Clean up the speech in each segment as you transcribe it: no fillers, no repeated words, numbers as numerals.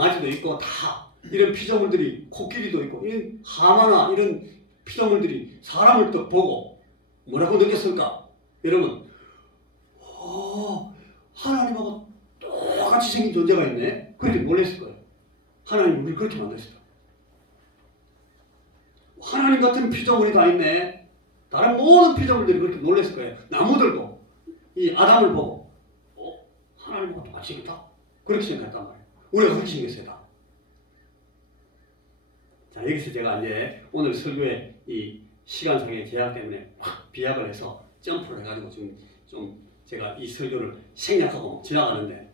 강아지도 있고 다 이런 피조물들이 코끼리도 있고 이 하마나 이런 피조물들이 사람을 또 보고 뭐라고 느꼈을까? 여러분, 하나님하고 똑같이 생긴 존재가 있네. 그렇게 놀랐을 거예요. 하나님 우리를 그렇게 만드셨다. 하나님 같은 피조물이 다 있네. 다른 모든 피조물들이 그렇게 놀랐을 거예요. 나무들도 이 아담을 보고 하나님과 똑같이 생겼다. 그렇게 생각했단 말이에요. 우리가 그렇게 생겼어요. 다. 자, 여기서 제가 이제 오늘 설교의 이 시간상의 제약 때문에 확 비약을 해서 점프를 해가지고 지금 좀 제가 이 설교를 생략하고 지나가는데,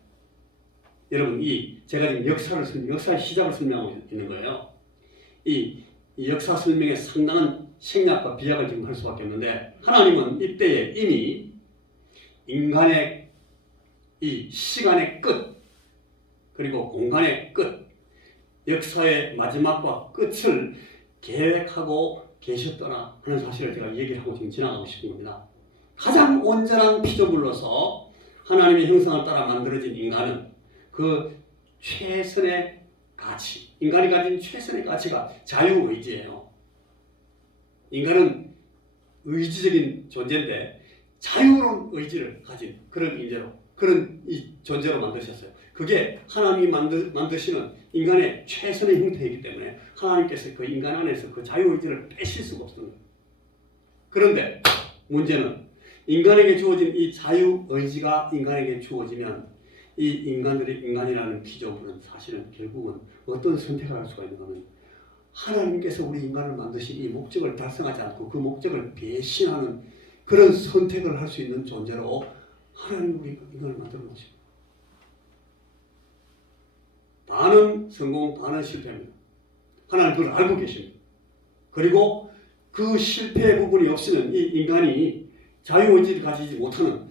여러분 제가 지금 역사의 시작을 설명하고 있는 거예요. 이 역사 설명에 상당한 생략과 비약을 지금 할 수밖에 없는데, 하나님은 이때에 이미 인간의 이 시간의 끝 그리고 공간의 끝, 역사의 마지막과 끝을 계획하고 계셨더라 하는 사실을 제가 얘기를 하고 지금 지나가고 싶은 겁니다. 가장 온전한 피조물로서 하나님의 형상을 따라 만들어진 인간은 그 최선의 가치, 인간이 가진 최선의 가치가 자유의지예요. 인간은 의지적인 존재인데 자유로운 의지를 가진 그런 인재로, 그런 이 존재로 만드셨어요. 그게 하나님이 만드시는 인간의 최선의 형태이기 때문에 하나님께서 그 인간 안에서 그 자유의지를 빼실 수가 없습니다. 그런데 문제는 인간에게 주어진 이 자유의지가 인간에게 주어지면 이 인간이라는 피조물은 사실은 결국은 어떤 선택을 할 수가 있는가 하면, 하나님께서 우리 인간을 만드신 이 목적을 달성하지 않고 그 목적을 배신하는 그런 선택을 할 수 있는 존재로 하나님 우리 인간을 만들어 놓으십니다. 반은 성공, 반은 실패입니다. 하나님 그걸 알고 계십니다. 그리고 그 실패 부분이 없으면 이 인간이 자유의지를 가지지 못하는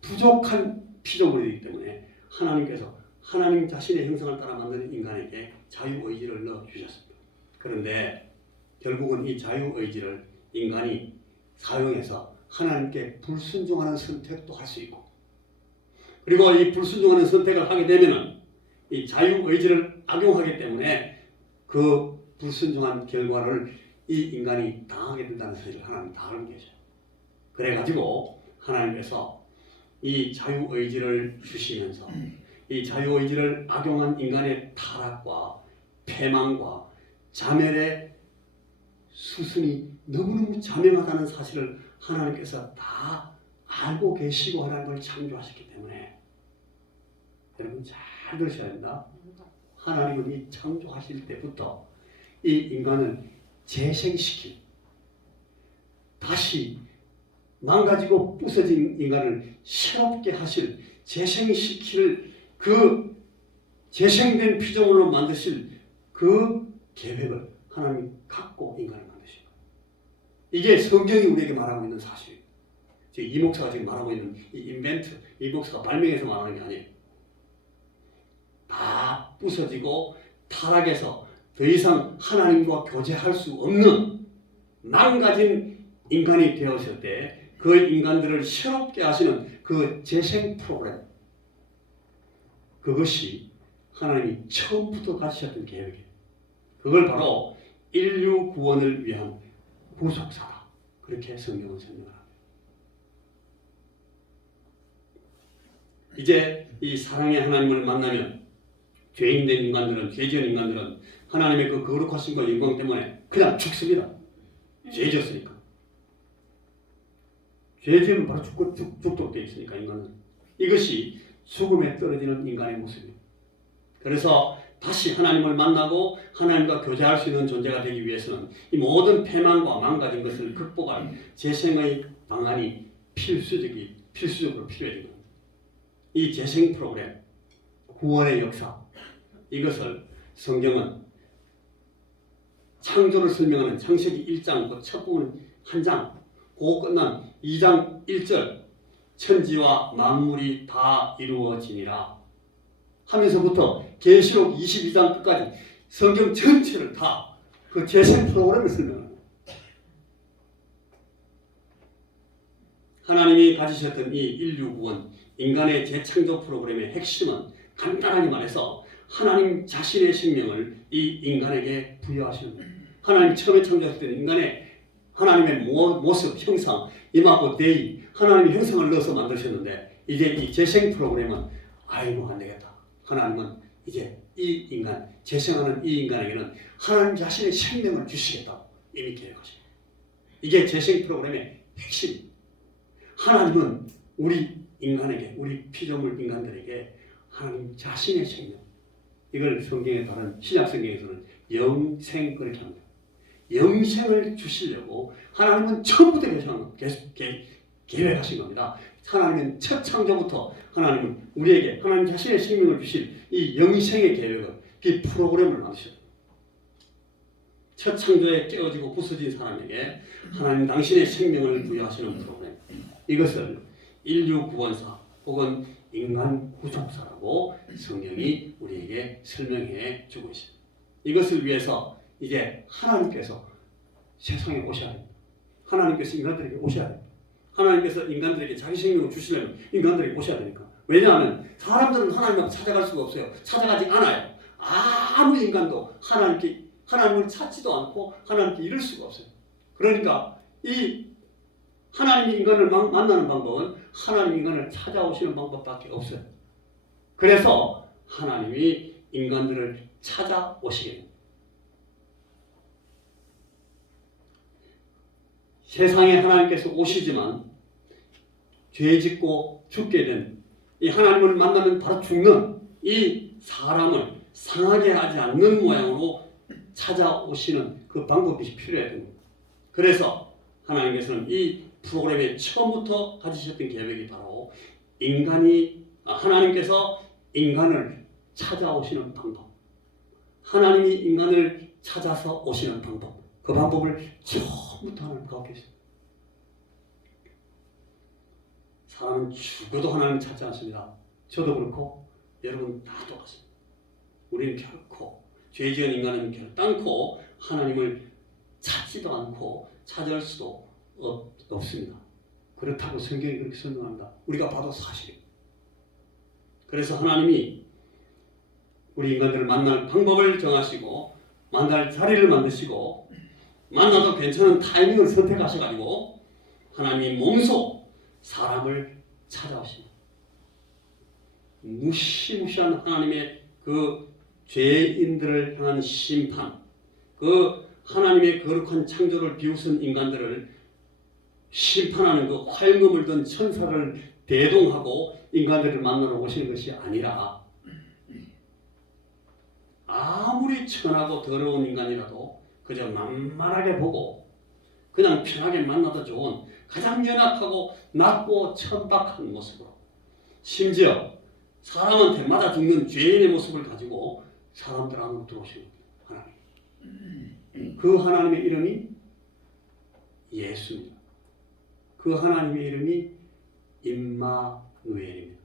부족한 피조물이기 때문에 하나님께서 하나님 자신의 형상을 따라 만드는 인간에게 자유의지를 넣어주셨습니다. 그런데 결국은 이 자유의지를 인간이 사용해서 하나님께 불순종하는 선택도 할 수 있고, 그리고 이 불순종하는 선택을 하게 되면은 이 자유의지를 악용하기 때문에 그 불순종한 결과를 이 인간이 당하게 된다는 사실을 하나님 다 알고 계셔요. 그래가지고 하나님께서 이 자유의지를 주시면서 이 자유의지를 악용한 인간의 타락과 패망과 자멸의 수순이 너무너무 자명하다는 사실을 하나님께서 다 알고 계시고 하나님을 창조하셨기 때문에, 여러분 잘 들으셔야 된다. 하나님은 이 창조하실 때부터 이 인간을 재생시킬, 다시 망가지고 부서진 인간을 새롭게 하실, 재생시킬 그 재생된 피조물로 만드실 그 계획을 하나님이 갖고 인간을 만드신 거예요. 이게 성경이 우리에게 말하고 있는 사실이에요. 지금 이 목사가 지금 말하고 있는 이 인벤트, 이 목사가 발명해서 말하는 게 아니에요. 다 부서지고 타락해서 더 이상 하나님과 교제할 수 없는 망가진 인간이 되었을 때 그 인간들을 새롭게 하시는 그 재생 프로그램, 그것이 하나님이 처음부터 가지셨던 계획이에요. 그걸 바로 인류 구원을 위한 구속사다. 그렇게 성경은 설명을 합니다. 이제 이 사랑의 하나님을 만나면 죄인된 인간들은, 죄지은 인간들은 하나님의 그 거룩하심과 영광 때문에 그냥 죽습니다. 죄졌으니까. 죄지은 바로 죽도록 되어 있으니까 인간은. 이것이 죽음에 떨어지는 인간의 모습이에요. 그래서 다시 하나님을 만나고 하나님과 교제할 수 있는 존재가 되기 위해서는 이 모든 패망과 망가진 것을 극복할 재생의 방안이 필수적으로 필요해진 겁니다. 이 재생 프로그램, 구원의 역사, 이것을 성경은 창조를 설명하는 창세기 1장 그 첫 부분 한 장, 그거 끝난 2장 1절, 천지와 만물이 다 이루어지니라 하면서부터 계시록 22장 끝까지 성경 전체를 다 그 재생 프로그램을 설명합니다. 하나님이 가지셨던 이 인류 구원, 인간의 재창조 프로그램의 핵심은 간단하게 말해서 하나님 자신의 생명을 이 인간에게 부여하시는 거예요. 하나님 처음에 창조했을 때는 인간의 하나님의 모습, 형상, 임하고 대의, 하나님의 형상을 넣어서 만드셨는데 이제 이 재생 프로그램은 아이고 안 되겠다. 하나님은 이제 이 인간, 재생하는 이 인간에게는 하나님 자신의 생명을 주시겠다. 이미 계획하시고 이게 재생 프로그램의 핵심. 하나님은 우리 인간에게, 우리 피조물 인간들에게 하나님 자신의 생명, 이걸 성경에 따른 신약 성경에서는 영생 그렇게 합니다. 영생을 주시려고 하나님은 처음부터 계속 계획하신 겁니다. 하나님은 첫 창조부터 하나님은 우리에게 하나님 자신의 생명을 주실 이 영생의 계획을, 이 프로그램을 만드셨어요. 첫 창조에 깨어지고 부서진 사람에게 하나님 당신의 생명을 부여하시는 프로그램. 이것을 인류 구원사 혹은 인간 구속사라고 성경이 우리에게 설명해 주고 있습니다. 이것을 위해서 이제 하나님께서 세상에 오셔야 됩니다. 하나님께서 인간들에게 오셔야 됩니다. 하나님께서 인간들에게 자기 생명을 주시려면 인간들에게 오셔야 되니까. 왜냐하면 사람들은 하나님을 찾아갈 수가 없어요. 찾아가지 않아요. 아무 인간도 하나님을 찾지도 않고 하나님께 이룰 수가 없어요. 그러니까 이 하나님이 인간을 만나는 방법은 하나님 인간을 찾아오시는 방법밖에 없어요. 그래서 하나님이 인간들을 찾아오시게 됩니다. 세상에 하나님께서 오시지만 죄 짓고 죽게 된 이 하나님을 만나면 바로 죽는 이 사람을 상하게 하지 않는 모양으로 찾아오시는 그 방법이 필요해야 됩니다. 그래서 하나님께서는 이 프로그램에 처음부터 가지셨던 계획이 바로 하나님께서 인간을 찾아오시는 방법, 하나님이 인간을 찾아서 오시는 방법, 그 방법을 처음부터 하나님 갖고 계십니다. 사람은 죽어도 하나님을 찾지 않습니다. 저도 그렇고 여러분 다 똑같습니다. 우리는 결코 죄 지은 인간은 결단코 하나님을 찾지도 않고 찾을 수도 없습니다. 그렇다고 성경이 그렇게 설명합니다. 우리가 봐도 사실입니다. 그래서 하나님이 우리 인간들을 만날 방법을 정하시고 만날 자리를 만드시고 만나도 괜찮은 타이밍을 선택하셔가지고 하나님이 몸소 사람을 찾아오십니다. 무시무시한 하나님의 그 죄인들을 향한 심판, 그 하나님의 거룩한 창조를 비웃은 인간들을 심판하는 그 화염금을 든 천사를 대동하고 인간들을 만나러 오시는 것이 아니라 아무리 천하고 더러운 인간이라도 그저 만만하게 보고 그냥 편하게 만나도 좋은 가장 연약하고 낮고 천박한 모습으로, 심지어 사람한테 맞아 죽는 죄인의 모습을 가지고 사람들 안으로 들어오시는 하나님. 그 하나님의 이름이 예수입니다. 그 하나님의 이름이 임마누엘입니다.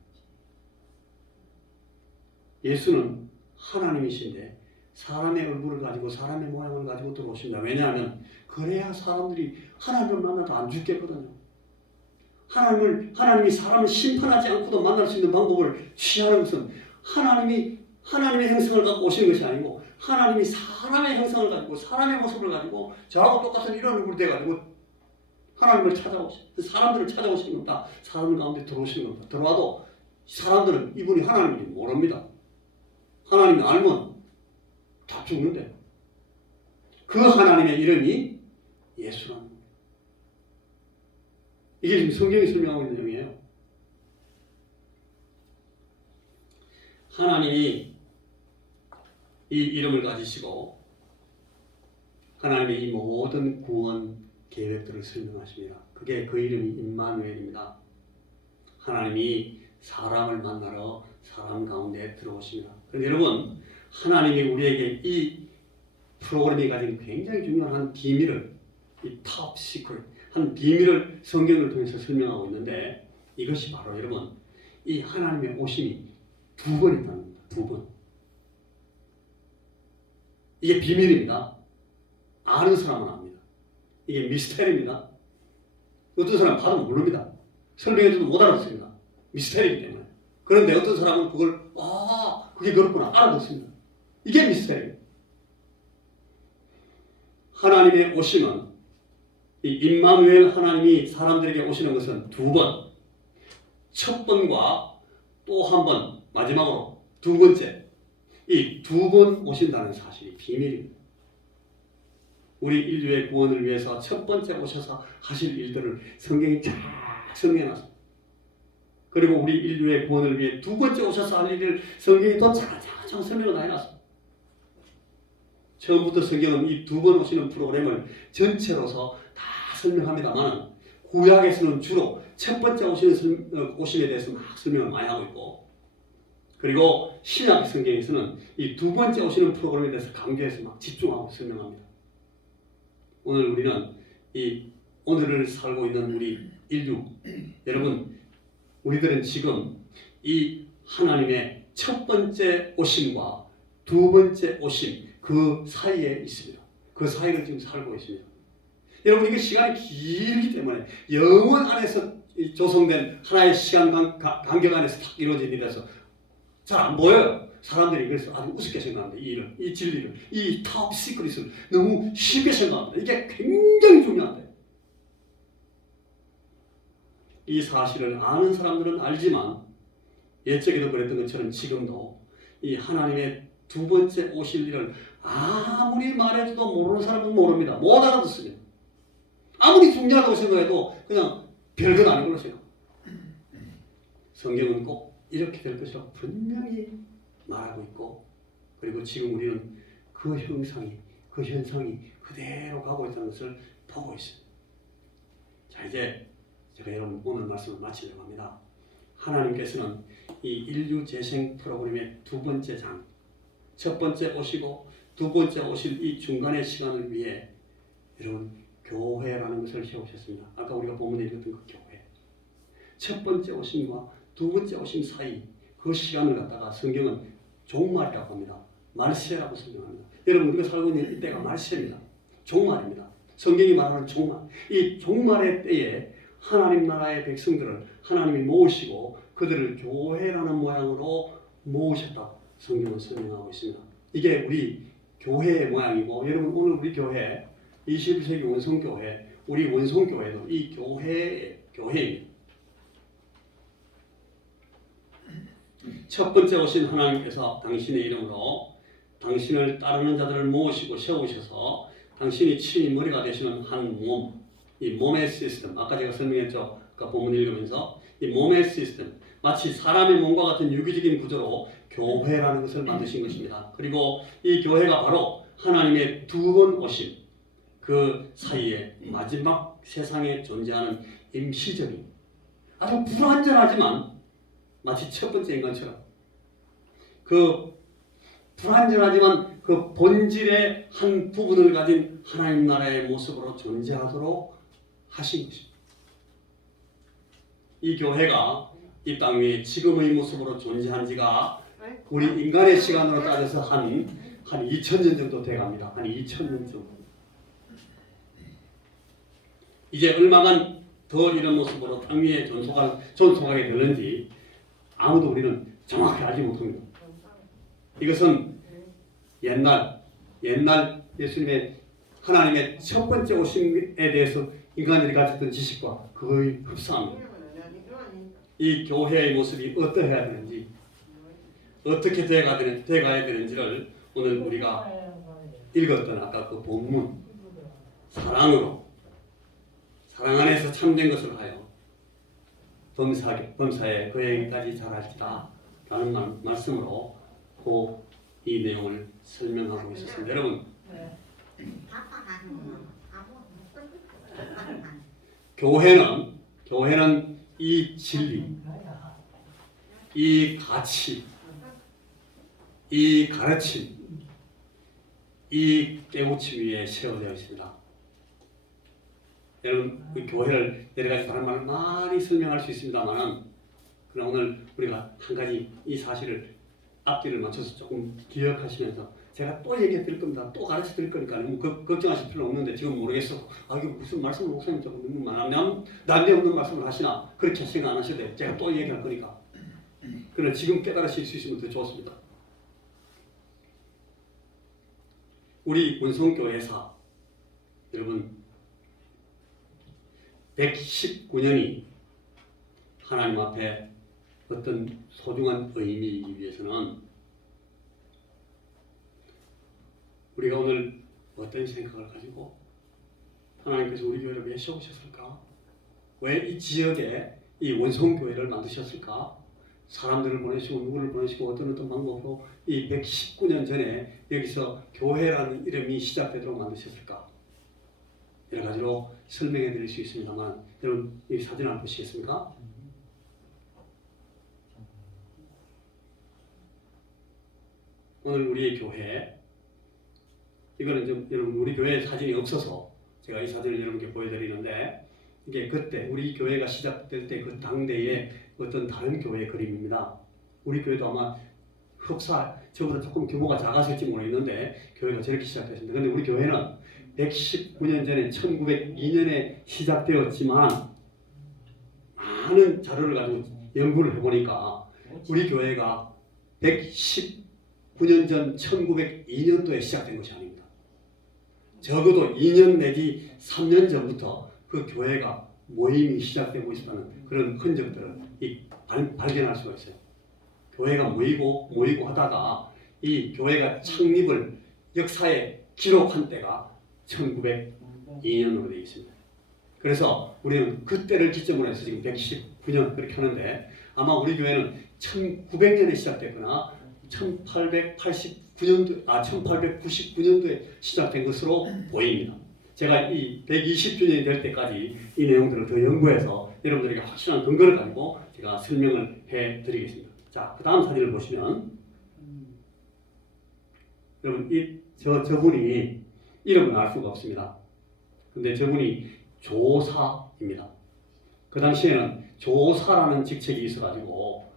예수는 하나님이신데 사람의 얼굴을 가지고 사람의 모양을 가지고 들어오십니다. 왜냐하면 그래야 사람들이 하나님을 만나도 안 죽겠거든요. 하나님이 사람을 심판하지 않고도 만날 수 있는 방법을 취하는 것은 하나님의 형상을 갖고 오시는 것이 아니고 하나님이 사람의 형상을 가지고 사람의 모습을 가지고 저하고 똑같은 이런 얼굴을 돼가지고 하나님을 사람들을 찾아오시는 겁니다. 사람 가운데 들어오시는 겁니다. 들어와도 사람들은 이분이 하나님인지 모릅니다. 하나님이 알면 다 죽는데 그 하나님의 이름이 예수라는 겁니다. 이게 지금 성경이 설명하고 있는 내용이에요. 하나님이 이 이름을 가지시고 하나님의 이 모든 구원 계획들을 설명하십니다. 그게 그 이름이 임마누엘입니다. 하나님이 사람을 만나러 사람 가운데 들어오십니다. 그런데 여러분, 하나님이 우리에게 이 프로그램이 가진 굉장히 중요한 한 비밀을, 이 탑 시크릿, 한 비밀을 성경을 통해서 설명하고 있는데 이것이 바로 여러분, 이 하나님의 오심이 두 번 있다는 겁니다. 두 번. 이게 비밀입니다. 아는 사람은 압니다. 이게 미스테리입니다. 어떤 사람은 봐도 모릅니다. 설명해줘도 못 알아듣습니다. 미스테리이기 때문에. 그런데 어떤 사람은 그걸 그게 그렇구나 알아듣습니다. 이게 미스터리예요. 하나님의 오심은 이 임마누엘 하나님이 사람들에게 오시는 것은 두 번, 첫 번과 또 한 번, 마지막으로 두 번째, 이 두 번 오신다는 사실이 비밀입니다. 우리 인류의 구원을 위해서 첫 번째 오셔서 하실 일들을 성경이 쫙 설명해놨습니다. 그리고 우리 인류의 구원을 위해 두 번째 오셔서 할 일을 성경이 또 차근차근 설명을 다 해놨습니다. 처음부터 성경은 이 두 번 오시는 프로그램을 전체로서 다 설명합니다만 구약에서는 주로 첫 번째 오심에 대해서 막 설명을 많이 하고 있고, 그리고 신약 성경에서는 이 두 번째 오시는 프로그램에 대해서 강조해서 막 집중하고 설명합니다. 오늘 우리는 이 오늘을 살고 있는 우리 인류, 여러분, 우리들은 지금 이 하나님의 첫 번째 오심과 두 번째 오심 그 사이에 있습니다. 그 사이를 지금 살고 있습니다. 여러분, 이게 시간이 길기 때문에 영원 안에서 조성된 하나의 시간 간격 안에서 딱 이루어진 일이라서 잘 안 보여요. 사람들이 그래서 아주 우습게 생각합니다. 이 일을, 이 진리를, 이 탑 시크릿을 너무 쉽게 생각합니다. 이게 굉장히 중요한데, 이 사실을 아는 사람들은 알지만 옛적에도 그랬던 것처럼 지금도 이 하나님의 두 번째 오실 일을 아무리 말해줘도 모르는 사람은 모릅니다. 못 알아듣습니다. 아무리 중요하다고 생각해도 그냥 별것 아닌 걸로 생각합니다. 성경은 꼭 이렇게 될 것이라고 분명히 말하고 있고, 그리고 지금 우리는 그 형상이, 그 현상이 그대로 가고 있다는 것을 보고 있습니다. 자, 이제 제가 여러분 오늘 말씀을 마치려고 합니다. 하나님께서는 이 인류 재생 프로그램의 두 번째 장, 첫 번째 오시고 두 번째 오실 이 중간의 시간을 위해 여러분 교회라는 것을 세우셨습니다. 아까 우리가 본문에 읽었던 그 교회. 첫 번째 오심과 두 번째 오심 사이 그 시간을 갖다가 성경은 종말이라고 합니다. 말세라고 설명합니다. 여러분, 우리가 살고 있는 이때가 말세입니다. 종말입니다. 성경이 말하는 종말. 이 종말의 때에 하나님 나라의 백성들을 하나님이 모으시고 그들을 교회라는 모양으로 모으셨다고 성경은 설명하고 있습니다. 이게 우리 교회의 모양이고, 여러분 오늘 우리 교회 21세기 원성교회, 우리 원성교회도 이 교회입니다. 첫 번째 오신 하나님께서 당신의 이름으로 당신을 따르는 자들을 모으시고 세우셔서 당신이 친히 머리가 되시는 한 몸, 이 몸의 시스템, 아까 제가 설명했죠. 아까 본문 읽으면서 이 몸의 시스템, 마치 사람의 몸과 같은 유기적인 구조로 교회라는 것을 만드신 것입니다. 그리고 이 교회가 바로 하나님의 두 번 오심, 그 사이에 마지막 세상에 존재하는 임시적인, 아주 불완전하지만 마치 첫 번째 인간처럼 그 불완전하지만 그 본질의 한 부분을 가진 하나님 나라의 모습으로 존재하도록 하신 것입니다. 이 교회가 이 땅 위에 지금의 모습으로 존재한 지가 우리 인간의 시간으로 따져서 한 2000년 정도 돼갑니다. 한 2000년 정도. 이제 얼마만 더 이런 모습으로 땅 위에 존속하게 되는지 아무도 우리는 정확히 알지 못합니다. 이것은 옛날 예수님의 하나님의 첫 번째 오심에 대해서 인간들이 가졌던 지식과 거의 흡사합니다. 이 교회의 모습이 어떠해야 되는지, 어떻게 돼가야 되는지를 오늘 우리가 읽었던 아까 그 본문, 사랑 안에서 참된 것을 하여 범사에 그에게까지 잘할지다 라는 말씀으로 이 내용을 설명하고 있었습니다. 여러분, 교회는 이 진리, 이 가치, 이 가르침, 이 깨우침 위에 세워되어 있습니다. 여러분, 그 교회를 여러 가지 다른 말을 많이 설명할 수 있습니다만, 그러나 오늘 우리가 한 가지 이 사실을 앞뒤를 맞춰서 조금 기억하시면서 제가 또 얘기해 드릴 겁니다. 또 가르쳐 드릴 거니까 뭐 걱정하실 필요 없는데 지금 모르겠어도 이거 무슨 말씀을 목사님 조금 너무 많으면 난데없는 말씀을 하시나 그렇게 생각 안 하셔도 돼요. 제가 또 얘기할 거니까. 그러나 지금 깨달으실 수 있으면 더 좋습니다. 우리 운송교회사 여러분 119년이 하나님 앞에 어떤 소중한 의미이기 위해서는 우리가 오늘 어떤 생각을 가지고 하나님께서 우리 교회를 왜 세우셨을까? 왜 이 지역에 이 원성교회를 만드셨을까? 사람들을 보내시고 누구를 보내시고 어떤 방법으로 이 119년 전에 여기서 교회라는 이름이 시작되도록 만드셨을까? 여러 가지로 설명해 드릴 수 있습니다만 여러분 이 사진 한번 보시겠습니까? 오늘 우리의 교회 이거는 좀 여러분 우리 교회 사진이 없어서 제가 이 사진을 여러분께 보여드리는데 이게 그때 우리 교회가 시작될 때 그 당대의 어떤 다른 교회의 그림입니다. 우리 교회도 아마 흡사 저보다 조금 규모가 작았을지 모르겠는데 교회가 저렇게 시작됐습니다. 그런데 우리 교회는 119년 전에 1902년에 시작되었지만 많은 자료를 가지고 연구를 해보니까 우리 교회가 119년 전 1902년도에 시작된 것이 아닙니다. 적어도 2년 내지 3년 전부터 그 교회가 모임이 시작되고 있었다는 그런 흔적들을 발견할 수가 있어요. 교회가 모이고 하다가 이 교회가 창립을 역사에 기록한 때가 1902년으로 되어 있습니다. 그래서 우리는 그때를 기점으로 해서 지금 119년 그렇게 하는데 아마 우리 교회는 1900년에 시작됐거나 1899년도에 시작된 것으로 보입니다. 제가 이 120주년이 될 때까지 이 내용들을 더 연구해서 여러분들에게 확실한 근거를 가지고 제가 설명을 해드리겠습니다. 자, 그 다음 사진을 보시면 여러분 저분이 이름을 알 수가 없습니다. 근데 저분이 조사입니다. 그 당시에는 조사라는 직책이 있어가지고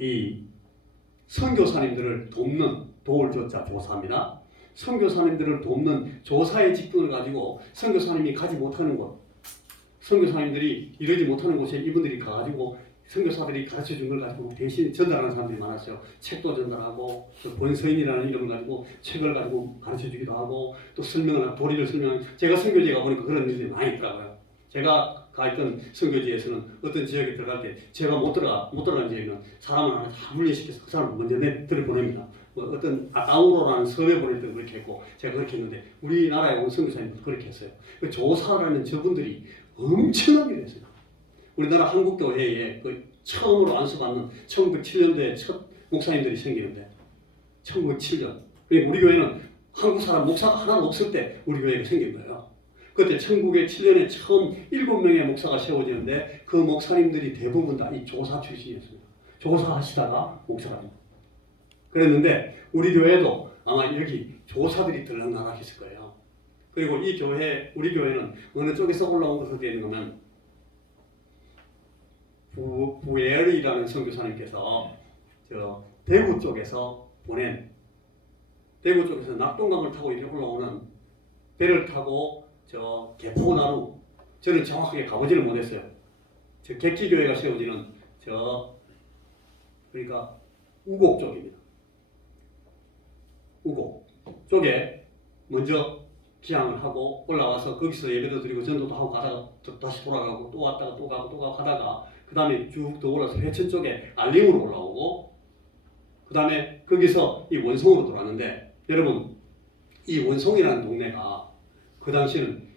이 선교사님들을 돕는 도울 조자 조사입니다. 선교사님들을 돕는 조사의 직분을 가지고 선교사님이 가지 못하는 곳, 선교사님들이 이러지 못하는 곳에 이분들이 가가지고 선교사들이 가르쳐준 걸 가지고 대신 전달하는 사람들이 많았어요. 책도 전달하고 또 본서인이라는 이름을 가지고 책을 가지고 가르쳐주기도 하고 또 설명을 하고 도리를 설명하고 제가 선교지에 가보니까 그런 일들이 많이 있더라고요. 제가 가 있던 선교지에서는 어떤 지역에 들어갈 때 제가 못 들어간 지역은 사람을 하나 다 분리시켜서 그 사람을 먼저 들여보냅니다. 어떤 아우로라는 섬에 보낼 때도 그렇게 했고 제가 그렇게 했는데 우리나라에 온 선교사님도 그렇게 했어요. 그 조사라는 저분들이 엄청나게 됐어요. 우리나라 한국교회에 그 처음으로 안수받는 1907년도에 첫 목사님들이 생기는데 1907년 우리 교회는 한국 사람 목사가 하나도 없을 때 우리 교회가 생긴 거예요. 그때 1907년에 처음 7명의 목사가 세워지는데 그 목사님들이 대부분 다 이 조사 출신이었습니다. 조사하시다가 목사가 됩니다. 그랬는데 우리 교회도 아마 여기 조사들이 들락날락했을 거예요. 그리고 우리 교회는 어느 쪽에서 올라온 것으로 되어 있는 거면 부엘이라는 선교사님께서 대구 쪽에서 낙동강을 타고 이렇게 올라오는 배를 타고 개포나루 저는 정확하게 가보지를 못했어요. 객기교회가 세워지는 그러니까 우곡 쪽입니다. 우곡 쪽에 먼저 기항을 하고 올라와서 거기서 예배도 드리고 전도도 하고 가다가 다시 돌아가고 또 왔다가 또 가고 하다가 그 다음에 쭉 더 올라서 회천 쪽에 알림으로 올라오고 그 다음에 거기서 이 원송으로 돌아왔는데 여러분 이 원송이라는 동네가 그 당시에는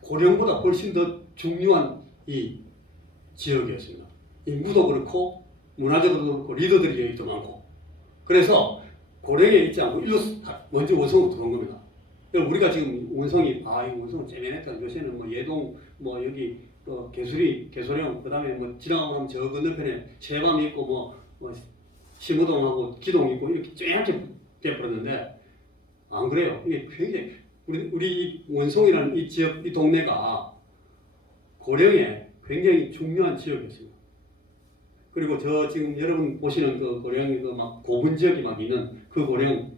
고령보다 훨씬 더 중요한 이 지역이었습니다. 인구도 그렇고 문화적으로도 그렇고 리더들이 여기 좀 많고 그래서 고령에 있지 않고 일로 먼저 원성으로 들어온 겁니다. 우리가 지금 원성이 이 원성은 째면했다. 요새는 뭐 예동 여기 개소령 그다음에 지나가고 나면 저 건너편에 세밤이 있고 심호동하고 기동 있고 이렇게 쬐얗게 돼버렸는데 안 그래요. 이게 굉장히 우리 원성이라는 이 지역 이 동네가 고령에 굉장히 중요한 지역이었습니다. 그리고 지금 여러분 보시는 그 고령 고분 지역이 있는 그 고령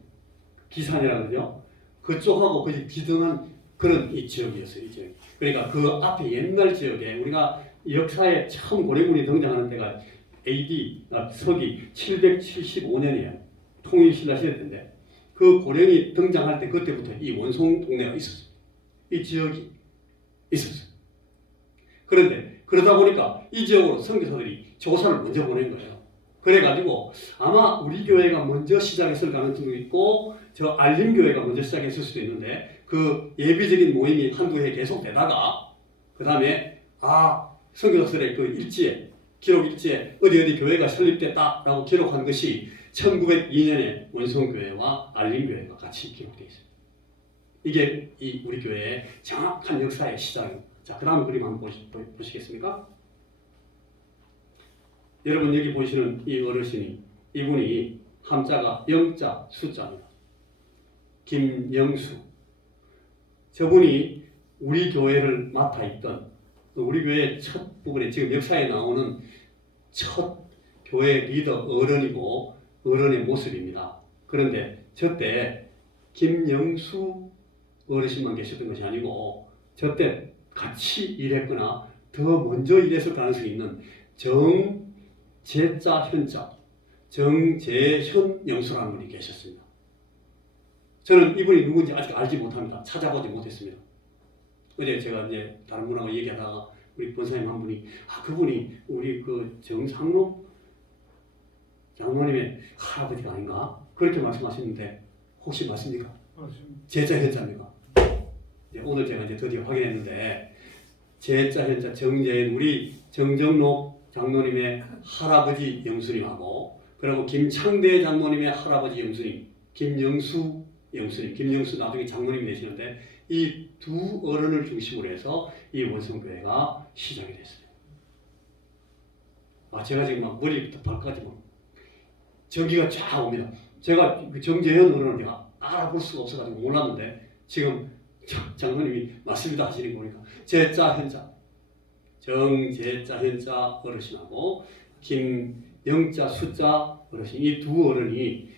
기산이라고 그러죠. 그쪽하고 거의 비등한 그런 이 지역이었어요. 이 지역. 그러니까 그 앞에 옛날 지역에 우리가 역사에 처음 고령군이 등장하는 때가 AD 서기 775년이에요. 통일신라 시대 때인데 그 고령이 등장할 때 그때부터 이 원송 동네가 있었어요. 이 지역이 있었어요. 그런데 그러다 보니까 이 지역으로 선교사들이 조사를 먼저 보낸 거예요. 그래가지고 아마 우리 교회가 먼저 시작했을 가능성도 있고 저 알림교회가 먼저 시작했을 수도 있는데 그 예비적인 모임이 한두 해 계속 되다가 그 다음에 선교사들의 그 일지에 기록 일지에 어디 교회가 설립됐다라고 기록한 것이 1902년에 원성교회와 알림교회가 같이 기록되어 있습니다. 이게 이 우리 교회의 정확한 역사의 시작입니다. 자, 그 다음 그림 한번 보시겠습니까? 여러분 여기 보시는 이 어르신이 이분이 함자가 영자 숫자입니다. 김영수. 저분이 우리 교회를 맡아 있던 우리 교회 첫 부분에 지금 역사에 나오는 첫 교회 리더 어른이고 어른의 모습입니다. 그런데 저때 김영수 어르신만 계셨던 것이 아니고 저때 같이 일했거나 더 먼저 일했을 가능성이 있는 정재자 현자 정재현 영수라는 분이 계셨습니다. 저는 이분이 누군지 아직 알지 못합니다. 찾아보지 못했습니다. 어제 제가 이제 다른 분하고 얘기하다가 우리 본사님 한 분이 그분이 우리 그 정상록 장로님의 할아버지가 아닌가? 그렇게 말씀하셨는데 혹시 맞습니까? 제자 현자입니까? 오늘 제가 이제 드디어 확인했는데 제자 현자 정재현 우리 정정록 장로님의 할아버지 영수님하고 그리고 김창대 장로님의 할아버지 영수님 김영수 영수님 김영수 나중에 장로님이 되시는데 이 두 어른을 중심으로 해서 이 원성교회가 시작이 됐어요. 제가 지금 막 머리부터 발까지 전기가 쫙 옵니다. 제가 그 정재현 어른을 내가 알아볼 수가 없어가지고 몰랐는데 지금 장로님이 맞습니다 하시는 거 보니까 제자 현자 정제자 현자 어르신하고 김영자 숫자 어르신 이 두 어른이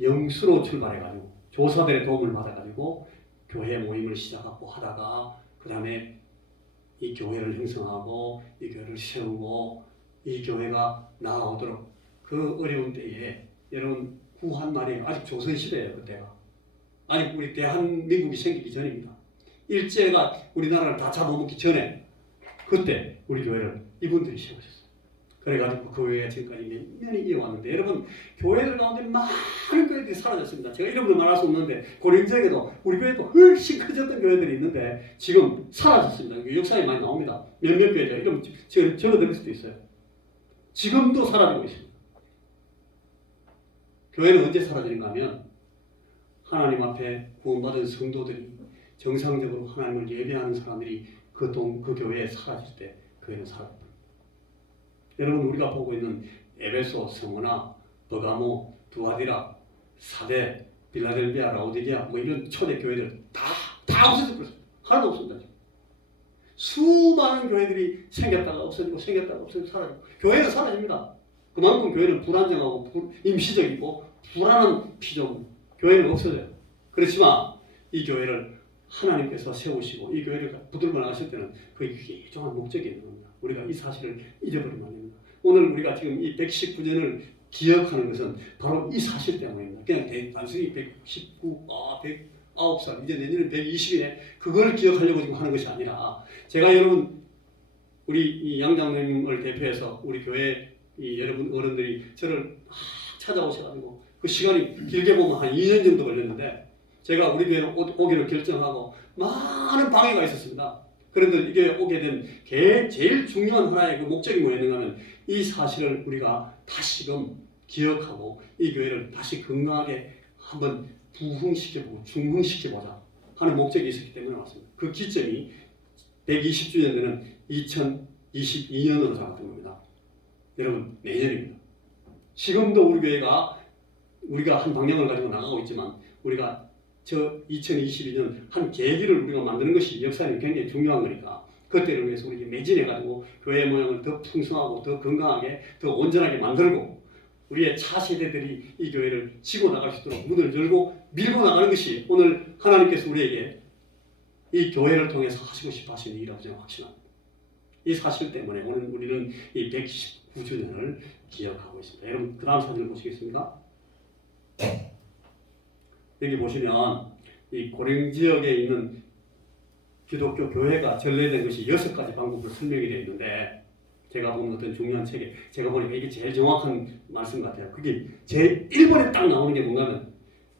영수로 출발해가지고 조사들의 도움을 받아가지고 교회 모임을 시작하고 하다가 그 다음에 이 교회를 형성하고 이 교회를 세우고 이 교회가 나아오도록 그 어려운 때에 여러분 구한 말이에요. 아직 조선시대예요. 그때가 아직 우리 대한민국이 생기기 전입니다. 일제가 우리나라를 다 잡아먹기 전에 그때 우리 교회를 이분들이 세우셨어요. 그래가지고 그 교회가 지금까지 몇 년이 이어왔는데 여러분 교회들 가운데 많은 교회들이 사라졌습니다. 제가 이름도 말할 수 없는데 고린지역에도 우리 교회도 훨씬 커졌던 교회들이 있는데 지금 사라졌습니다. 역사에 많이 나옵니다. 몇몇 교회죠. 이름 제가 적어드릴 수도 있어요. 지금도 사라지고 있습니다. 교회는 언제 사라지는가 하면 하나님 앞에 구원받은 성도들이 정상적으로 하나님을 예배하는 사람들이 그 교회에 사라질 때 교회는 사라집니다. 여러분 우리가 보고 있는 에베소, 스무나, 버가모, 두아디라, 사대, 빌라델비아, 라오디게아 이런 초대 교회들 다 없어질 것입니다. 하나도 없습니다. 지금. 수많은 교회들이 생겼다가 없어지고 생겼다가 없어지고 사라지고 교회는 사라집니다. 그만큼 교회는 불안정하고 임시적이고 불안한 피조물 교회는 없어져요. 그렇지만 이 교회를 하나님께서 세우시고 이 교회를 붙들고 나가실 때는 그 귀중한 목적이 있는 겁니다. 우리가 이 사실을 잊어버리면 안 됩니다. 오늘 우리가 지금 이 119년을 기억하는 것은 바로 이 사실 때문입니다. 그냥 단순히 119, 109살, 이제 내년은 120이네. 그걸 기억하려고 지금 하는 것이 아니라 제가 여러분 우리 이 양장님을 대표해서 우리 교회 이 여러분 어른들이 저를 찾아오셔가지고 그 시간이 길게 보면 한 2년 정도 걸렸는데 제가 우리 교회에 오기로 결정하고 많은 방해가 있었습니다. 그런데 이게 오게 된 제일 중요한 하나의 그 목적이 뭐였는가 하면 이 사실을 우리가 다시금 기억하고 이 교회를 다시 건강하게 한번 부흥시켜보고 중흥시켜보자 하는 목적이 있었기 때문에 왔습니다. 그 기점이 120주년 되는 2022년으로 잡았던 겁니다. 여러분 내년입니다. 지금도 우리 교회가 우리가 한 방향을 가지고 나가고 있지만 우리가 저 2022년 한 계기를 우리가 만드는 것이 역사는 굉장히 중요한 거니까 그때를 위해서 우리 매진해가지고 교회 모양을 더 풍성하고 더 건강하게 더 온전하게 만들고 우리의 차세대들이 이 교회를 지고 나갈 수 있도록 문을 열고 밀고 나가는 것이 오늘 하나님께서 우리에게 이 교회를 통해서 하시고 싶어 하시는 일이라고 저는 확신합니다. 이 사실 때문에 오늘 우리는 이 119주년을 기억하고 있습니다. 여러분 그 다음 사진을 보시겠습니까? 여기 보시면 이 고령 지역에 있는 기독교 교회가 전래된 것이 6가지 방법으로 설명이 되어 있는데, 제가 본 어떤 중요한 책에 제가 보니까 이게 제일 정확한 말씀 같아요. 그게 제 1번에 딱 나오는 게 뭔가는,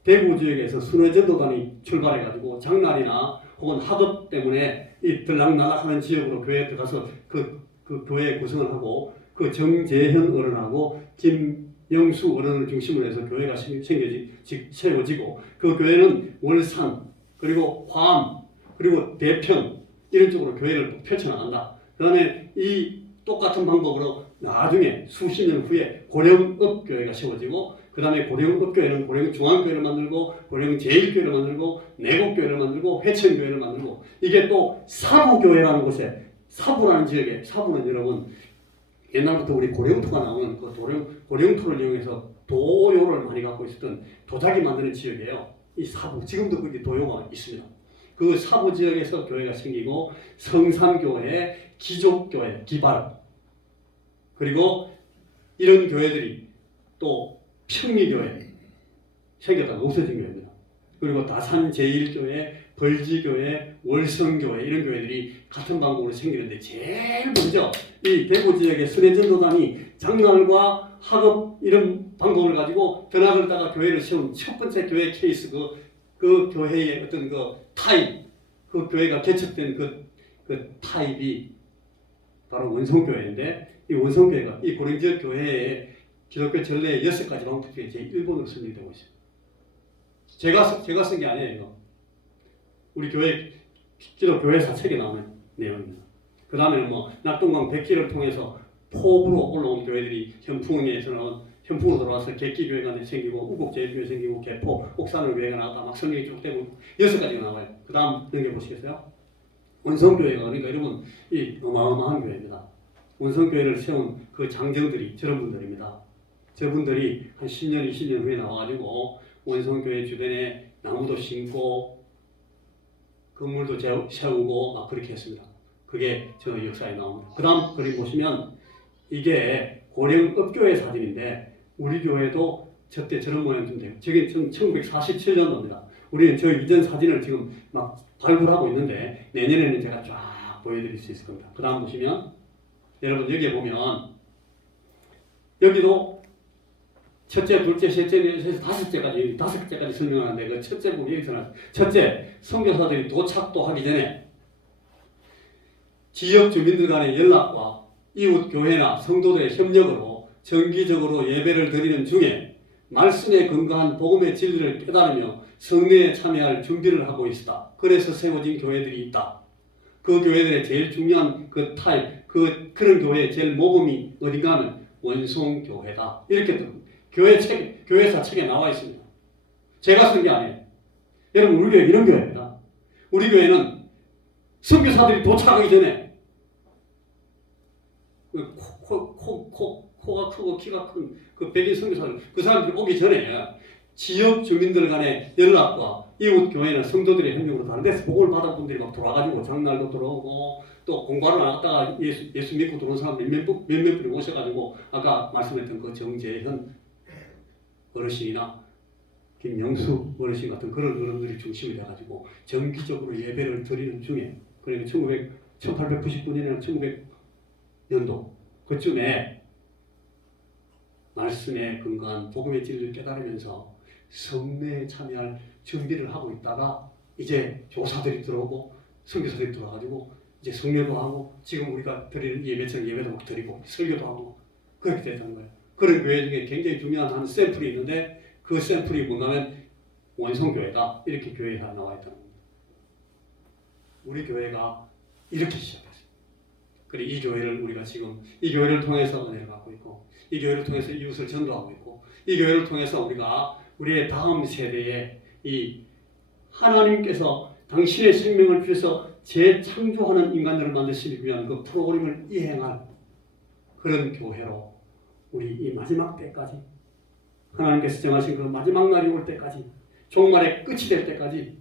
대구 지역에서 순회전도단이 출발해가지고 장날이나 혹은 학업 때문에 이 들락날락하는 지역으로 교회에 들어가서 그 교회 구성을 하고, 그 정재현 어른하고 김영수 어른을 중심으로 해서 교회가 세워지고, 그 교회는 월산 그리고 화암 그리고 대평 이런 쪽으로 교회를 펼쳐나간다. 그 다음에 이 똑같은 방법으로 나중에 수십 년 후에 고령읍 교회가 세워지고, 그 다음에 고령읍 교회는 고령중앙교회를 만들고, 고령제일교회를 만들고, 내곡교회를 만들고, 회천교회를 만들고, 이게 또 사부교회라는 곳에, 사부라는 지역에, 사부는 여러분 옛날부터 우리 고령토가 나오는 그 고령토를 이용해서 도요를 많이 갖고 있었던 도자기 만드는 지역이에요. 이 사부, 지금도 거기 도요가 있습니다. 그 사부 지역에서 교회가 생기고, 성산교회, 기족교회 기발, 그리고 이런 교회들이 또 평리교회 생겼다가 없어진 교회입니다. 그리고 다산제일교회, 벌지교회, 월성교회 이런 교회들이 같은 방법으로 생기는데, 제일 먼저 이 대구 지역의 순회전도단이 장날과 학업 이런 방법을 가지고 전학을 따가 교회를 세운 첫 번째 교회 케이스, 그 교회의 어떤 그 타입, 그 교회가 개척된 그 타입이 바로 원성교회인데, 이 원성교회가 이 고령지역 교회의 기독교 전례의 6가지 방법 중에 제 1번으로 설명되고 있어요. 제가 쓴 게 아니에요. 이거. 우리 교회 기독교회사 책에 나오는 내용입니다. 그 다음에는 뭐 낙동강 백기를 통해서 포구로 올라온 교회들이 현풍으로 돌아와서 객기교회가 생기고, 우곡제일교회 생기고, 개포, 옥산을 교회가 나왔다. 막 성경이 쭉 되고 6가지가 나와요. 그 다음 넘겨보시겠어요? 원성교회가, 그러니까 여러분 이 어마어마한 교회입니다. 원성교회를 세운 그 장정들이 저런 분들입니다. 저분들이 한 10년, 20년 후에 나와가지고 원성교회 주변에 나무도 심고 건물도 세우고 막 그렇게 했습니다. 그게 저 역사에 나옵니다. 그 다음 그림 보시면 이게 고령읍교회 사진인데, 우리 교회도 저때 저런 모양 좀 돼요. 저게 1947년도입니다. 우리는 저 이전 사진을 지금 막 발굴하고 있는데, 내년에는 제가 쫙 보여드릴 수 있을 겁니다. 그 다음 보시면, 여러분 여기에 보면 여기도 첫째, 둘째, 셋째, 넷째, 다섯째까지 설명하는데, 그 첫째 부분 여기서는 첫째, 선교사들이 도착도 하기 전에 지역 주민들 간의 연락과 이웃 교회나 성도들의 협력으로 정기적으로 예배를 드리는 중에 말씀에 근거한 복음의 진리를 깨달으며 성례에 참여할 준비를 하고 있다. 그래서 세워진 교회들이 있다. 그 교회들의 제일 중요한 그 타입, 그런 교회의 제일 모범이 어딘가 하면 원송교회다. 이렇게 또 교회사 책에 나와 있습니다. 제가 쓴 게 아니에요. 여러분, 우리 교회 이런 교회입니다. 우리 교회는 선교사들이 도착하기 전에 코가 크고 키가 큰 그 백인 선교사들, 그 사람들이 오기 전에 지역 주민들 간의 연락과 이웃 교회나 성도들의 협력으로 다른 데서 복음을 받은 분들이 막 돌아가지고 장날도 들어오고, 또 공부하러 나갔다가 예수 믿고 들어온 사람 몇몇 분이 오셔가지고, 아까 말씀했던 그 정재현 어르신이나 김영수 어르신 같은 그런 어른들이 중심이 돼가지고 정기적으로 예배를 드리는 중에, 그러니까 1899년이나 1900년도 그쯤에 말씀에 근거한 복음의 진리를 깨달으면서 성례에 참여할 준비를 하고 있다가, 이제 조사들이 들어오고 선교사들이 들어와가지고 이제 성례도 하고, 지금 우리가 드리는 예배처럼 예배도 막 드리고 설교도 하고 그렇게 됐다는 거예요. 그런 교회 중에 굉장히 중요한 한 샘플이 있는데, 그 샘플이 뭔가면 원성교회다. 이렇게 교회에 나와 있다는 겁니다. 우리 교회가 이렇게 시작했어요. 그리고 이 교회를 우리가 지금 이 교회를 통해서 은혜를 받고 있고, 이 교회를 통해서 이웃을 전도하고 있고, 이 교회를 통해서 우리가 우리의 다음 세대에 이 하나님께서 당신의 생명을 주셔서 재창조하는 인간들을 만드시기 위한 그 프로그램을 이행할 그런 교회로, 우리 이 마지막 때까지, 하나님께서 정하신 그 마지막 날이 올 때까지, 종말의 끝이 될 때까지,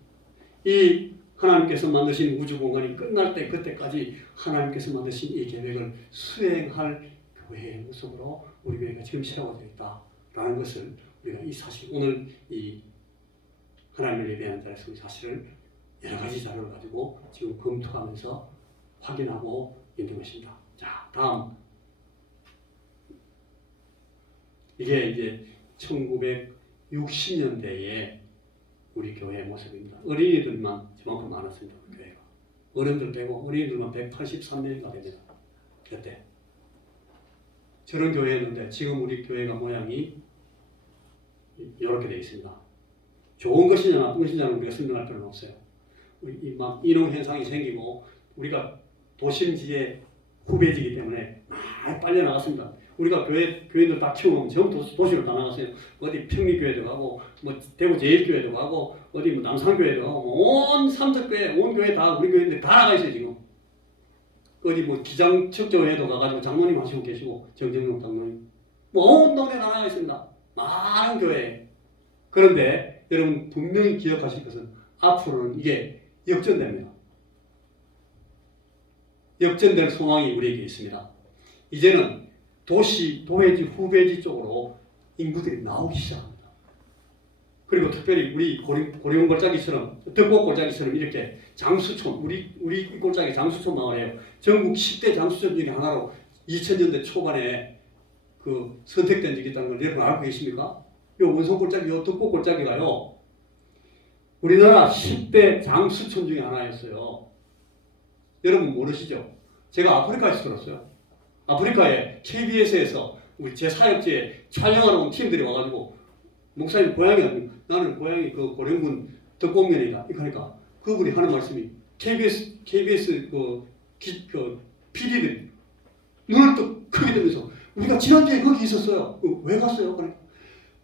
이 하나님께서 만드신 우주 공간이 끝날 때 그때까지 하나님께서 만드신 이 계획을 수행할 교회의 모습으로 우리 교회가 지금 세워져 있다라는 것을 우리가 이 사실, 오늘 이 하나님을 예배하는 자리에서 사실을 여러 가지 자료를 가지고 지금 검토하면서 확인하고 있는 것입니다. 자, 다음. 이게 이제 1960년대에 우리 교회의 모습입니다. 어린이들만 저만큼 많았습니다. 교회가. 어른들 빼고 어린이들만 183명이나 됩니다. 그때. 저런 교회였는데 지금 우리 교회가 모양이 이렇게 되어 있습니다. 좋은 것이냐 나쁜 것이냐는 우리가 설명할 필요는 없어요. 막 인용 현상이 생기고 우리가 도심지의 후배지기 때문에 많이 빨려 나갔습니다. 우리가 교회들 다 키우면 전부 도시로 다 나갔어요. 어디 평리교회도 가고 뭐 대구 제일교회도 가고 어디 뭐 남산교회도 가고 온 삼척교회 온 교회 다 우리 교회인데 다 나가 있어요 지금. 어디 뭐 기장척조회도 가가지고 장로님 하시고 계시고 정정용 장로님 뭐 온 동네 다 나가 있습니다. 많은 교회. 그런데 여러분 분명히 기억하실 것은 앞으로는 이게 역전됩니다. 역전될 소망이 우리에게 있습니다. 이제는 도시, 도회지, 후배지 쪽으로 인구들이 나오기 시작합니다. 그리고 특별히 우리 고령 골짜기처럼 덕곡 골짜기처럼 이렇게 장수촌, 우리 골짜기 장수촌 마을이에요. 전국 10대 장수촌 중에 하나로 2000년대 초반에 그 선택된 적이 있다는 걸 여러분 알고 계십니까? 이 원성 골짜기, 이 덕곡 골짜기가요. 우리나라 10대 장수촌 중에 하나였어요. 여러분 모르시죠? 제가 아프리카에서 들었어요. 아프리카에 KBS에서 우리 제 사역지에 촬영하러 온 팀들이 와가지고 목사님 고향이 아니고 나는 고향이 그 고령군 덕곡면이다. 그러니까 그분이 하는 말씀이 KBS 그 PD들이 눈을 또 크게 뜨면서 우리가 지난주에 거기 있었어요. 왜 갔어요? 그러니까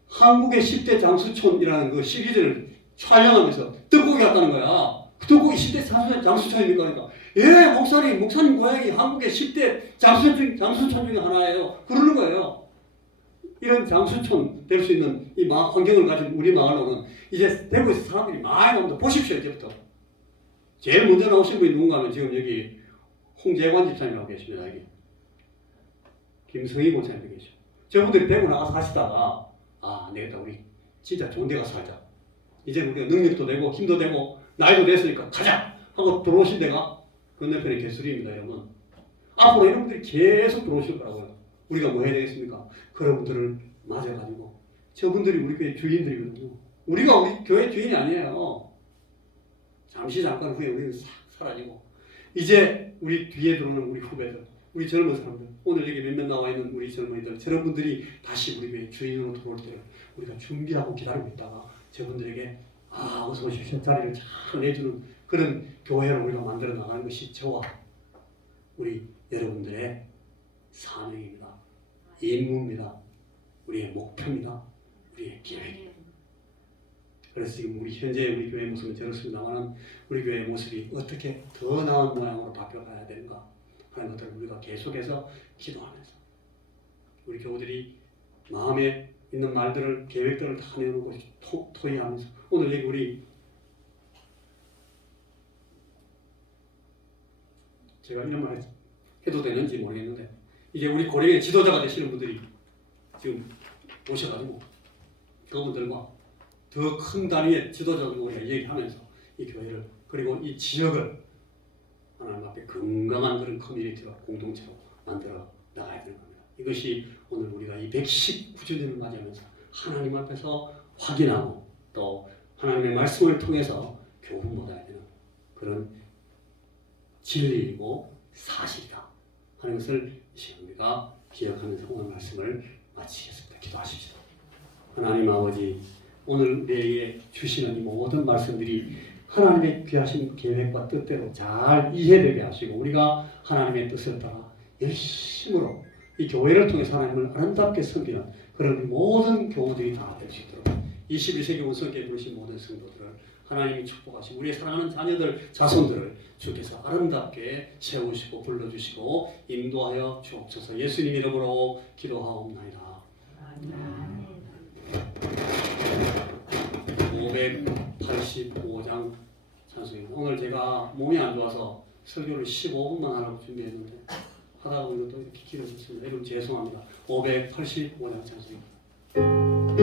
한국의 10대 장수촌이라는 그 시리즈를 촬영하면서 덕곡이 갔다는 거야. 그 덕곡이 10대 장수촌입니까? 그러니까 예, 목사님 고향이 한국의 10대 장수촌 중에 하나예요. 그러는 거예요. 이런 장수촌 될 수 있는 이 환경을 가진 우리 마을로는 이제 대구에서 사람들이 많이 나옵니다. 보십시오, 이제부터. 제일 먼저 나오신 분이 누군가 하면 지금 여기 홍재관 집사님이라고 계십니다. 여기. 김성희 목사님도 계시고. 저분들이 대구 나가서 하시다가 안 되겠다. 우리 진짜 좋은 데 가서 살자. 이제 우리가 능력도 되고 힘도 되고 나이도 됐으니까 가자 하고 들어오신 데가 건너편의 개수리입니다, 여러분. 앞으로 여러분들이 계속 들어오실 거라고요. 우리가 뭐 해야 되겠습니까? 그런 분들을 맞아가지고 저분들이 우리 교회 주인들이거든요. 우리가 우리 교회 주인이 아니에요. 잠시 잠깐 후에 우리는 싹 사라지고 이제 우리 뒤에 들어오는 우리 후배들, 우리 젊은 사람들, 오늘 여기 몇몇 나와 있는 우리 젊은이들, 저런 분들이 다시 우리 교회 주인으로 들어올 때를 우리가 준비하고 기다리고 있다가 저분들에게 어서 오십시오 자리를 잘 내주는 그런 교회를 우리가 만들어 나가는 것이 저와 우리 여러분들의 사명입니다. 임무입니다. 우리의 목표입니다. 우리의 계획입니다. 그래서 지금 현재 우리 교회의 모습은 저렇습니다만 우리 교회의 모습이 어떻게 더 나은 모양으로 바뀌어가야 되는가 하는 것들을 우리가 계속해서 기도하면서 우리 교우들이 마음에 있는 말들을 계획들을 다 내놓고 토의하면서 오늘 여기 우리 제가 이런 말 해도 되는지 모르겠는데 이제 우리 고령의 지도자가 되시는 분들이 지금 오셔가지고 그분들과 더 큰 단위의 지도자들과 우리가 얘기하면서 이 교회를 그리고 이 지역을 하나님 앞에 건강한 그런 커뮤니티와 공동체로 만들어 나가야 되는 겁니다. 이것이 오늘 우리가 이 119주년을 맞이하면서 하나님 앞에서 확인하고 또 하나님의 말씀을 통해서 교훈 받아야 되는 그런 진리이고 사실이다 하는 것을 우리가 기억하면서 오늘 말씀을 마치겠습니다. 기도하십시오. 하나님 아버지, 오늘 우리에게 주시는 이 모든 말씀들이 하나님의 귀하신 계획과 뜻대로 잘 이해되게 하시고 우리가 하나님의 뜻을 따라 열심으로 이 교회를 통해서 하나님을 아름답게 섬기는 그런 모든 교우들이 다 될 수 있도록 21세기 온성교회 부르신 모든 성도들을 하나님이 축복하시고 우리의 사랑하는 자녀들, 자손들을 주께서 아름답게 세우시고 불러주시고 인도하여 주옵소서. 예수님 이름으로 기도하옵나이다. 585장 찬송입니다. 오늘 제가 몸이 안 좋아서 설교를 15분만 하라고 준비했는데 하다 보니 또 이렇게 길어졌습니다. 여러분 죄송합니다. 585장 찬송입니다.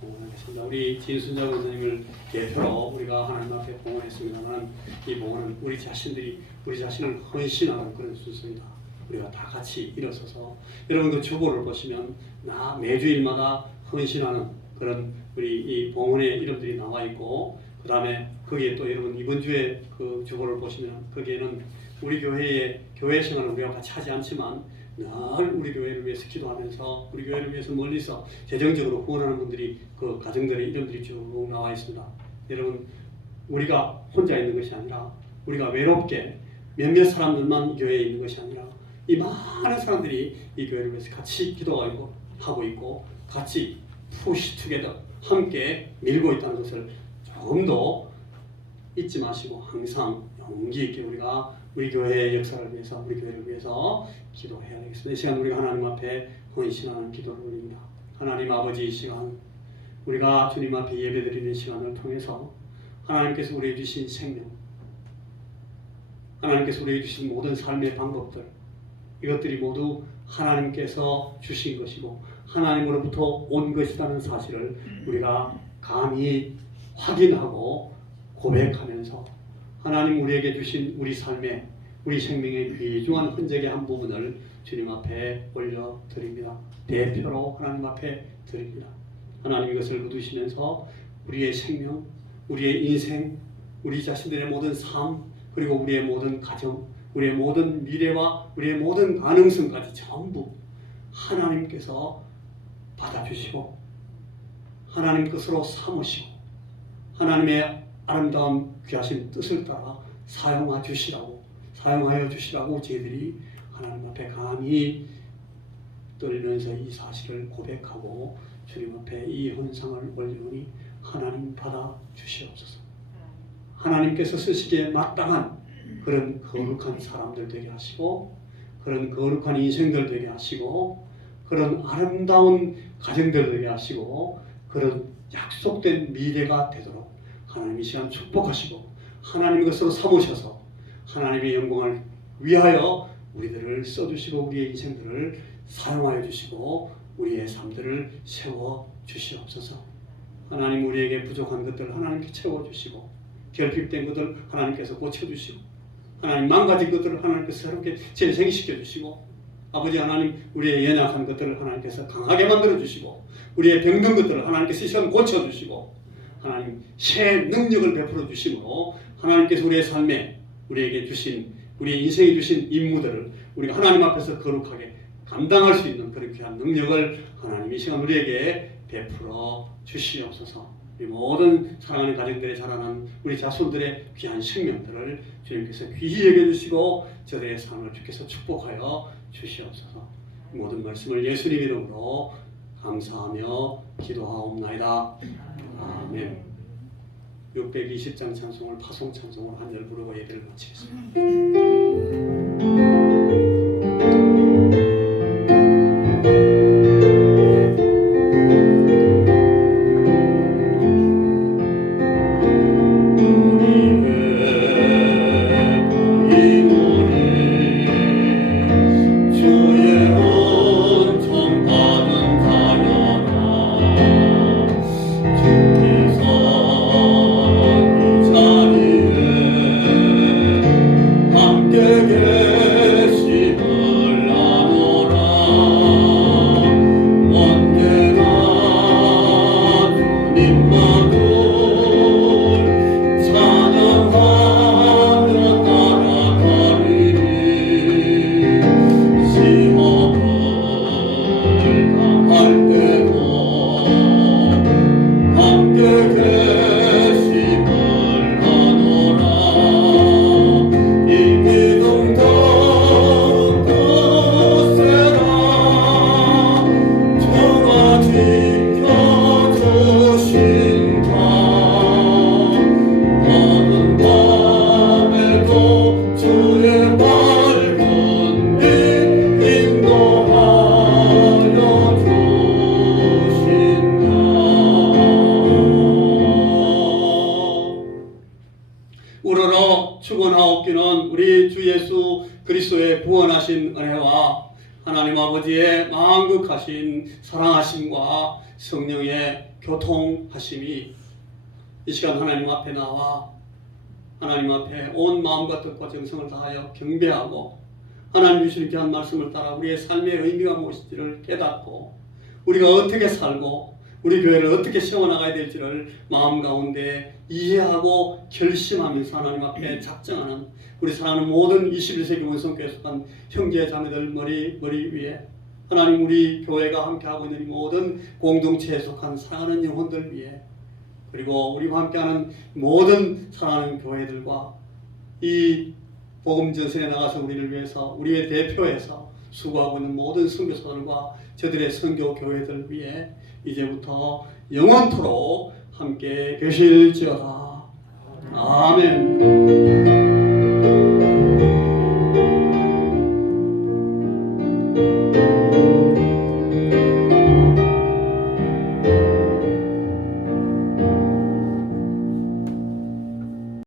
봉헌하겠습니다. 우리 진순자 권사님을 대표로 우리가 하나님 앞에 봉헌했습니다만 이 봉헌은 우리 자신을 헌신하는 그런 순서입니다. 우리가 다 같이 일어서서 여러분 그 주보를 보시면 나 매주일마다 헌신하는 그런 우리 이 봉헌의 이름들이 나와 있고 그 다음에 거기에 또 여러분 이번 주에 그 주보를 보시면 거기에는 우리 교회의 교회 생활을 우리가 같이 하지 않지만 늘 우리 교회를 위해서 기도하면서 우리 교회를 위해서 멀리서 재정적으로 후원하는 분들이 그 가정들의 이름들이 쭉 나와 있습니다. 여러분 우리가 혼자 있는 것이 아니라 우리가 외롭게 몇몇 사람들만 이 교회에 있는 것이 아니라 이 많은 사람들이 이 교회를 위해서 같이 기도하고 있고 같이 푸시 투게더 함께 밀고 있다는 것을 조금 더 잊지 마시고 항상 용기 있게 우리가 우리 교회의 역사를 위해서 우리 교회를 위해서 기도해야 되겠습니다. 이 시간 우리가 하나님 앞에 헌신하는 기도를 올립니다. 하나님 아버지 이 시간 우리가 주님 앞에 예배드리는 시간을 통해서 하나님께서 우리에게 주신 생명 하나님께서 우리에게 주신 모든 삶의 방법들 이것들이 모두 하나님께서 주신 것이고 하나님으로부터 온 것이라는 사실을 우리가 감히 확인하고 고백하면서 하나님 우리에게 주신 우리 삶의 우리 생명의 귀중한 흔적의 한 부분을 주님 앞에 올려드립니다. 대표로 하나님 앞에 드립니다. 하나님 이것을 거두시면서 우리의 생명, 우리의 인생, 우리 자신들의 모든 삶 그리고 우리의 모든 가정 우리의 모든 미래와 우리의 모든 가능성까지 전부 하나님께서 받아주시고 하나님 것으로 삼으시고 하나님의 아름다운 귀하신 뜻을 따라 사용하여 주시라고 저희들이 하나님 앞에 감히 떨리면서 이 사실을 고백하고 주님 앞에 이 헌상을 올리오니 하나님 받아주시옵소서. 하나님께서 쓰시기에 마땅한 그런 거룩한 사람들 되게 하시고 그런 거룩한 인생들 되게 하시고 그런 아름다운 가정들 되게 하시고 그런 약속된 미래가 되도록 하나님 이 시간 축복하시고 하나님 것으로 삼으셔서 하나님의 영광을 위하여 우리들을 써주시고 우리의 인생들을 사용하여 주시고 우리의 삶들을 세워 주시옵소서. 하나님 우리에게 부족한 것들 하나님께 채워주시고 결핍된 것들 하나님께서 고쳐주시고 하나님 망가진 것들을 하나님께서 새롭게 재생시켜 주시고 아버지 하나님 우리의 연약한 것들을 하나님께서 강하게 만들어 주시고 우리의 병든 것들을 하나님께서 이 시간 고쳐주시고 하나님 새 능력을 베풀어 주심으로 하나님께서 우리의 삶에 우리에게 주신 우리의 인생에 주신 임무들을 우리가 하나님 앞에서 거룩하게 감당할 수 있는 그런 귀한 능력을 하나님 이 시간 우리에게 베풀어 주시옵소서. 우리 모든 사랑하는 가정들에 자라난 우리 자손들의 귀한 생명들을 주님께서 귀히 여겨주시고 저들의 삶을 주께서 축복하여 주시옵소서. 모든 말씀을 예수님 이름으로 감사하며 기도하옵나이다. 아멘. 620장 찬송을 파송 찬송으로 한 절 부르고 예배를 마치겠습니다. 우러러 축원하옵기는 우리 주 예수 그리스도의 구원하신 은혜와 하나님 아버지의 만극하신 사랑하심과 성령의 교통하심이 이 시간 하나님 앞에 나와 하나님 앞에 온 마음과 뜻과 정성을 다하여 경배하고 하나님 주신 귀한 말씀을 따라 우리의 삶의 의미가 무엇인지를 깨닫고 우리가 어떻게 살고 우리 교회를 어떻게 세워나가야 될지를 마음 가운데 이해하고 결심하면서 하나님 앞에 작정하는 우리 사랑하는 모든 21세기 원성교회에 속한 형제 자매들 머리 위에 하나님 우리 교회가 함께하고 있는 이 모든 공동체에 속한 사랑하는 영혼들 위에 그리고 우리와 함께하는 모든 사랑하는 교회들과 이 복음 전선에 나가서 우리를 위해서 우리의 대표에서 수고하고 있는 모든 선교사들과 저들의 선교 교회들 위해 이제부터 영원토록 함께 계실지어다. 아멘.